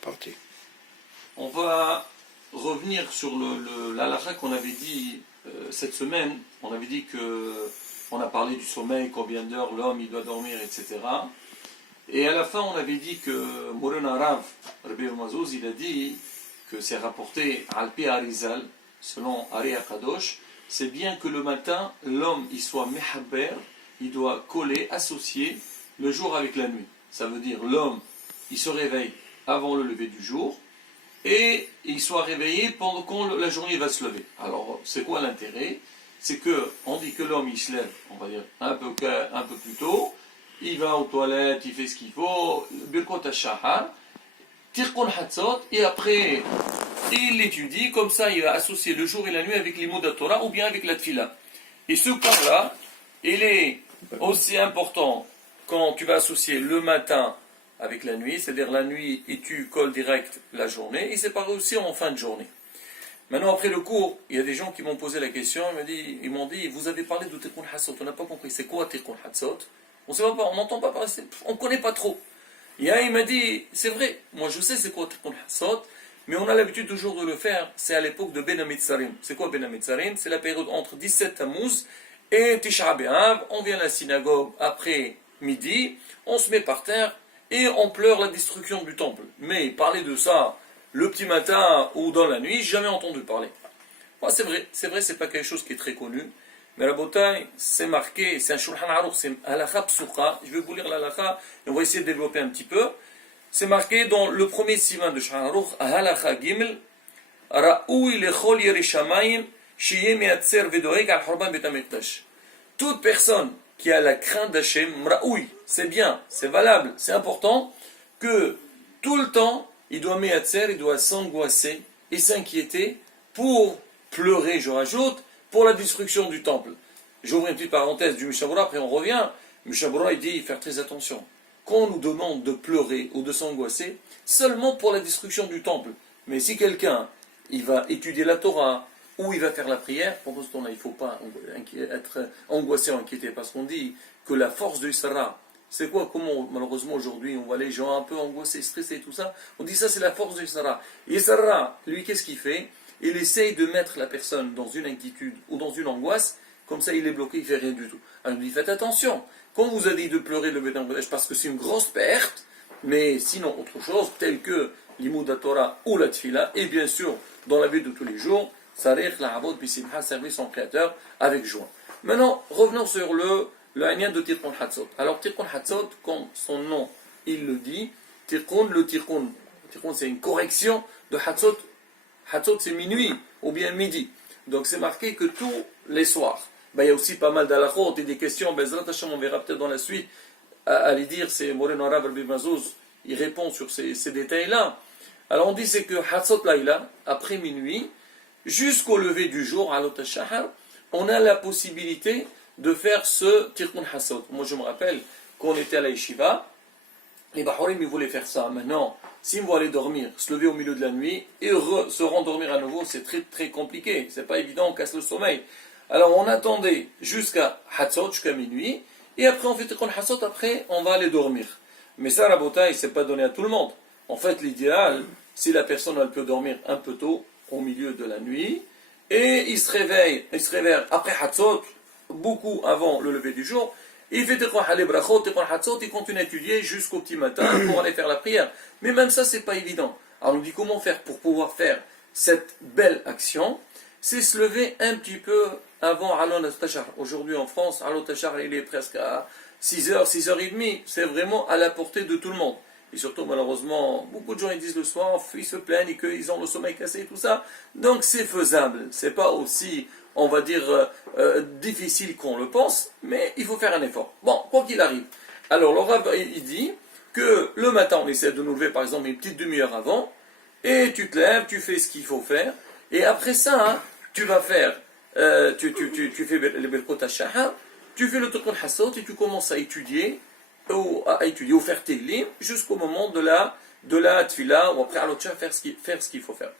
Parti. On va revenir sur l'halakha qu'on avait dit cette semaine. On avait dit on a parlé du sommeil, combien d'heures l'homme il doit dormir, etc. Et à la fin, on avait dit que Moulana Rav, Rabbi Mazouz, il a dit que c'est rapporté Alpi Arizal, selon Ari Akadosh, c'est bien que le matin, l'homme il soit mehabber, il doit coller, associer le jour avec la nuit. Ça veut dire l'homme, il se réveille avant le lever du jour, et il soit réveillé pendant que la journée va se lever. Alors, c'est quoi l'intérêt? C'est que on dit que l'homme il se lève, on va dire un peu plus tôt, il va aux toilettes, il fait ce qu'il faut, Birkot HaShahar, Tirkon Hatzot, et après il l'étudie, comme ça il va associer le jour et la nuit avec les mots de la Torah ou bien avec la Tfila. Et ce point-là, il est aussi important quand tu vas associer le matin avec la nuit, c'est-à-dire la nuit et tu colles direct la journée, et c'est pareil aussi en fin de journée. Maintenant, après le cours, il y a des gens qui m'ont posé la question, ils m'ont dit, vous avez parlé de Tirkun Hatzot, on n'a pas compris, c'est quoi Tirkun Hatzot? On sait pas, on n'entend pas parler, on ne connaît pas trop. Et il m'a dit, c'est vrai, moi je sais c'est quoi Tirkun Hatzot, mais on a l'habitude toujours de le faire, c'est à l'époque de Ben Amitzarim. C'est quoi Ben Amitzarim? C'est la période entre 17 Tammuz et Tisha B'Av, on vient à la synagogue après midi, on se met par terre, et on pleure la destruction du temple. Mais parler de ça le petit matin ou dans la nuit, jamais entendu parler. Moi, c'est vrai, c'est pas quelque chose qui est très connu. Mais la bataille, c'est marqué, c'est un Shulchan Aruch, c'est halakha psucha. Je vais vous lire l'halakha et on va essayer de développer un petit peu. C'est marqué dans le premier siman de Shulchan Aruch, halakha gimel, ra'oui lechol yerishamayim, shiye me'atzer vedoeg al horban bet hamikdash. Toute personne qui a la crainte d'Hachem, mra'oui, c'est bien, c'est valable, c'est important, que tout le temps, il doit me'atzer, il doit s'angoisser et s'inquiéter pour pleurer, je rajoute, pour la destruction du temple. J'ouvre une petite parenthèse du Mishabura, après on revient. Mishabura, il dit, faire très attention. Quand on nous demande de pleurer ou de s'angoisser, seulement pour la destruction du temple. Mais si quelqu'un, il va étudier la Torah, ou il va faire la prière, pendant ce temps-là, il ne faut pas être angoissé ou inquiété, parce qu'on dit que la force de Isra, c'est quoi? Comment, malheureusement, aujourd'hui, on voit les gens un peu angoissés, stressés et tout ça. On dit ça, c'est la force de Isra. Isra, lui, qu'est-ce qu'il fait? Il essaye de mettre la personne dans une inquiétude ou dans une angoisse, comme ça, il est bloqué, il ne fait rien du tout. Alors, il dit, faites attention. Quand on vous a dit de pleurer le Bédin Kodesh, parce que c'est une grosse perte, mais sinon, autre chose, telle que l'Imoud Torah ou la Tfila, et bien sûr, dans la vie de tous les jours, Sarih, la Abod, Bissimha, servir son créateur avec joie. Maintenant, revenons sur le Hanyan de Tirkun Hatzot. Alors, Tirkun Hatzot, comme son nom, il le dit, Tirkun, Tirkun, c'est une correction de Hatzot. Hatzot, c'est minuit, ou bien midi. Donc, c'est marqué que tous les soirs. Il y a aussi pas mal d'alachot et des questions, on verra peut-être dans la suite, à les dire, c'est Moreno Arav Rabbi Mazouz, il répond sur ces détails-là. Alors, on dit c'est que Hatzot Laïla, après minuit, jusqu'au lever du jour, à l'Otashahar, on a la possibilité de faire ce Tirkun Hatzot. Moi, je me rappelle, quand on était à la Yeshiva, les Bahorim, ils voulaient faire ça. Maintenant, s'ils vont aller dormir, se lever au milieu de la nuit et se rendormir à nouveau, c'est très très compliqué. C'est pas évident, on casse le sommeil. Alors, on attendait jusqu'à Hatzot, jusqu'à minuit, et après on fait Tirkun Hatzot, après on va aller dormir. Mais ça, la bataille, c'est pas donné à tout le monde. En fait, l'idéal, si la personne elle peut dormir un peu tôt, au milieu de la nuit, et il se réveille après Hatzot, beaucoup avant le lever du jour, il fait Tirkun Hatzot, il continue à étudier jusqu'au petit matin pour aller faire la prière. Mais même ça, c'est pas évident. Alors on nous dit comment faire pour pouvoir faire cette belle action? C'est se lever un petit peu avant Alon Tachar. Aujourd'hui en France, Alon Tachar, il est presque à 6h, 6h30. C'est vraiment à la portée de tout le monde. Et surtout, malheureusement, beaucoup de gens ils disent le soir, ils se plaignent et qu'ils ont le sommeil cassé et tout ça. Donc c'est faisable. C'est pas aussi, on va dire, difficile qu'on le pense, mais il faut faire un effort. Bon, quoi qu'il arrive. Alors, le Rav, il dit que le matin, on essaie de nous lever, par exemple, une petite demi-heure avant, et tu te lèves, tu fais ce qu'il faut faire, et après ça, hein, tu vas faire, tu fais le Birkot HaShahar, tu fais le Tirkun Hatzot, et tu commences à étudier, ou faire tes livres, jusqu'au moment de la Tfila, ou après à l'autre faire ce qu'il faut faire.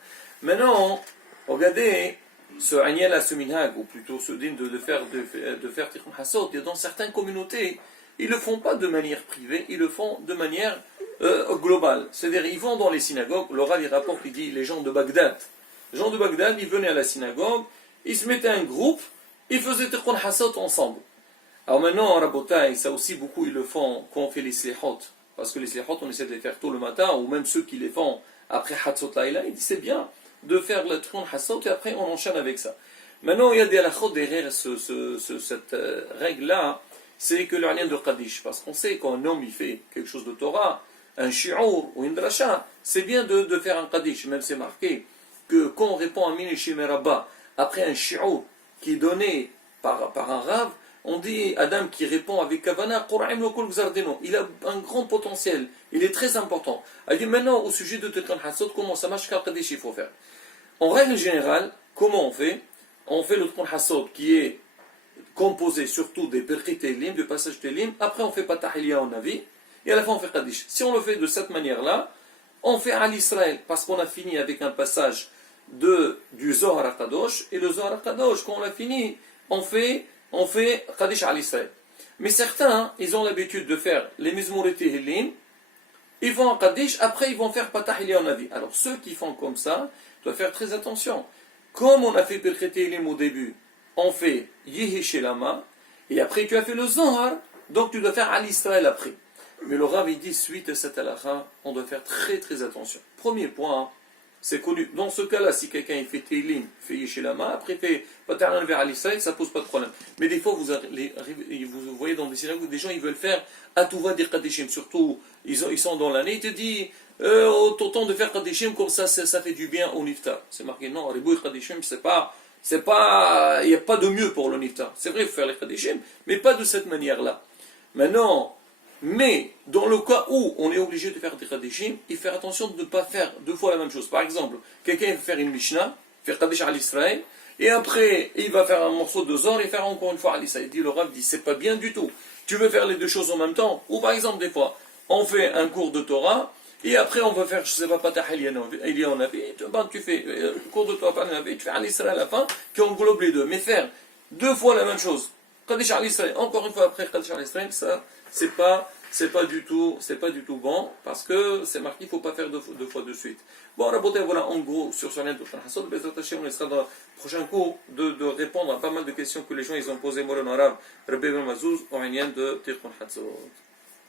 Maintenant, regardez, ce Hanyan, ce Minhag, ou plutôt ce din de faire Tirkun Hatzot, dans certaines communautés, ils ne le font pas de manière privée, ils le font de manière global. C'est-à-dire, ils vont dans les synagogues, le Rav il rapporte, il dit, les gens de Bagdad. Les gens de Bagdad, ils venaient à la synagogue, ils se mettaient un groupe, ils faisaient Tikkun Hassot ensemble. Alors maintenant, en Rabotai, ça aussi beaucoup ils le font quand on fait les slihot. Parce que les slihot, on essaie de les faire tôt le matin, ou même ceux qui les font après Hatzot Laïla, ils disent c'est bien de faire le Tikkun Hassot et après on enchaîne avec ça. Maintenant, il y a des halachot derrière cette règle-là, c'est que le lien de Kaddish. Parce qu'on sait qu'un homme il fait quelque chose de Torah, un shi'ur ou une dracha, c'est bien de faire un Kaddish. Même c'est marqué que quand on répond à Mini Shimerabba après un shi'ur qui est donné par un rave, on dit Adam qui répond avec Kavana, il a un grand potentiel, il est très important. Elle dit maintenant au sujet de Tikkun Hassot, comment ça marche, quel Kaddish il faut faire. En règle générale, comment on fait? On fait le Tikkun Hassot qui est composé surtout des Birkei Teilim, du passage Teilim, après on fait Patah Elia au Navi, et à la fin on fait Kaddish. Si on le fait de cette manière-là, on fait Al Israël, parce qu'on a fini avec un passage du Zohar HaKadosh, et le Zohar HaKadosh, quand on l'a fini, on fait Kaddish Al Israël. Mais certains, ils ont l'habitude de faire les Mizmorei Tehillim, ils vont en Kaddish, après ils vont faire Patah Elia au Navi. Alors ceux qui font comme ça, doivent faire très attention. Comme on a fait Birkei Teilim au début, on fait Yehi Shelama, et après tu as fait le Zohar, donc tu dois faire Al Israël après. Mais le Rav il dit, suite à cette halakha, on doit faire très très attention. Premier point, c'est connu. Dans ce cas-là, si quelqu'un fait Teilim, fait Yeshelama, après fait Patah vers Al Israël, ça pose pas de problème. Mais des fois, vous voyez dans des synagogues, des gens ils veulent faire Atouva des Kadeshim, surtout ils sont dans l'année, ils te disent autant de faire Kadeshim, comme ça fait du bien au Niftar. C'est marqué, non, Ribou et Kadeshim, il n'y a pas de mieux pour le Niftar. C'est vrai, il faut faire les Kadeshim, mais pas de cette manière-là. Maintenant, mais dans le cas où on est obligé de faire des Kadeshim, il faut faire attention de ne pas faire deux fois la même chose. Par exemple, quelqu'un va faire une Mishnah, faire Kadesh al Israël, et après il va faire un morceau de Zohar et faire encore une fois al Israël. Le Rav dit, c'est pas bien du tout. Tu veux faire les deux choses en même temps? Ou par exemple, des fois, on fait un cours de Torah, et après on va faire, je sais pas, Patah Elia au Navi, tu fais le cours de Torah, tu fais al Israël à la fin, qui englobe les deux. Mais faire deux fois la même chose, Kadesh al Israël, encore une fois après Kadesh al Israël, ça, c'est pas du tout bon, parce que c'est marqué, il ne faut pas faire deux fois de suite. Bon, Rabotai, voilà en gros sur ce lien de Tikkun Hassot. On essaiera dans le prochain cours de répondre à pas mal de questions que les gens ils ont posées, moi en arabe, Rabbi Ben Mazouz, au lien de Tikkun Hassot.